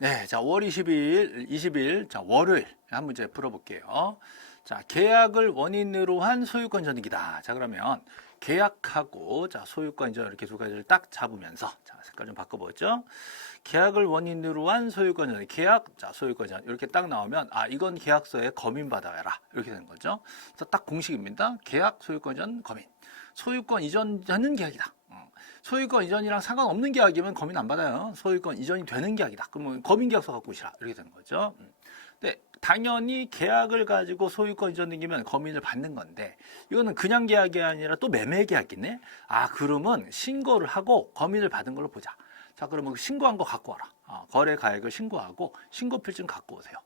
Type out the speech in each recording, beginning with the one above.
네, 자, 5월 20일, 20일, 자, 월요일 한 문제 풀어볼게요. 자, 계약을 원인으로 한 소유권 전익이다. 자, 그러면 계약하고, 자, 소유권 전 이렇게 두 가지를 딱 잡으면서, 자, 색깔 좀 바꿔보죠. 계약을 원인으로 한 소유권 전, 계약, 자, 소유권 전 이렇게 딱 나오면, 아, 이건 계약서에 검인 받아야라. 이렇게 되는 거죠. 그래서 딱 공식입니다. 계약, 소유권 전, 검인. 소유권 이전하는 계약이다. 어. 소유권 이전이랑 상관없는 계약이면 검인 안 받아요. 소유권 이전이 되는 계약이다. 그러면 검인 계약서 갖고 오시라. 이렇게 되는 거죠. 음. 근데 당연히 계약을 가지고 소유권 이전 등기면 검인을 받는 건데 이거는 그냥 계약이 아니라 또 매매 계약이네. 아 그러면 신고를 하고 검인을 받은 걸로 보자. 자 그러면 그 신고한 거 갖고 와라. 어, 거래 가액을 신고하고 신고 필증 갖고 오세요.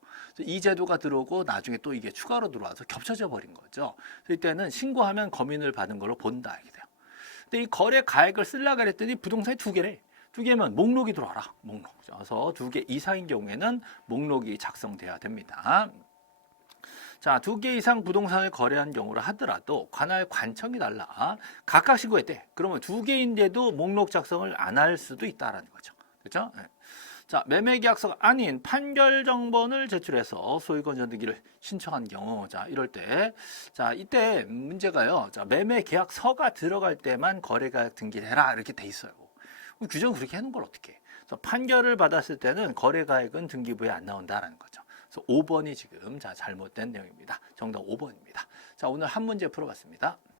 이 제도가 들어오고 나중에 또 이게 추가로 들어와서 겹쳐져 버린 거죠. 이때는 신고하면 검인을 받은 걸로 본다 이게 돼요. 근데 이 거래 가액을 쓰려고 그랬더니 부동산이 두 개래. 두 개면 목록이 들어와라. 목록. 그래서 두 개 이상인 경우에는 목록이 작성돼야 됩니다. 자, 두 개 이상 부동산을 거래한 경우를 하더라도 관할 관청이 달라. 각각 신고했대. 그러면 두 개인데도 목록 작성을 안 할 수도 있다라는 거죠. 그렇죠? 네. 자, 매매 계약서가 아닌 판결 정본을 제출해서 소유권 전등기를 신청한 경우, 자, 이럴 때, 자, 이때 문제가요. 자, 매매 계약서가 들어갈 때만 거래가 등기를 해라 이렇게 돼 있어요. 규정을 그렇게 해 놓은 걸 어떻게? 해? 판결을 받았을 때는 거래 가액은 등기부에 안 나온다라는 거죠. 그래서 5번이 지금 자 잘못된 내용입니다. 정답 5번입니다. 자, 오늘 한 문제 풀어봤습니다.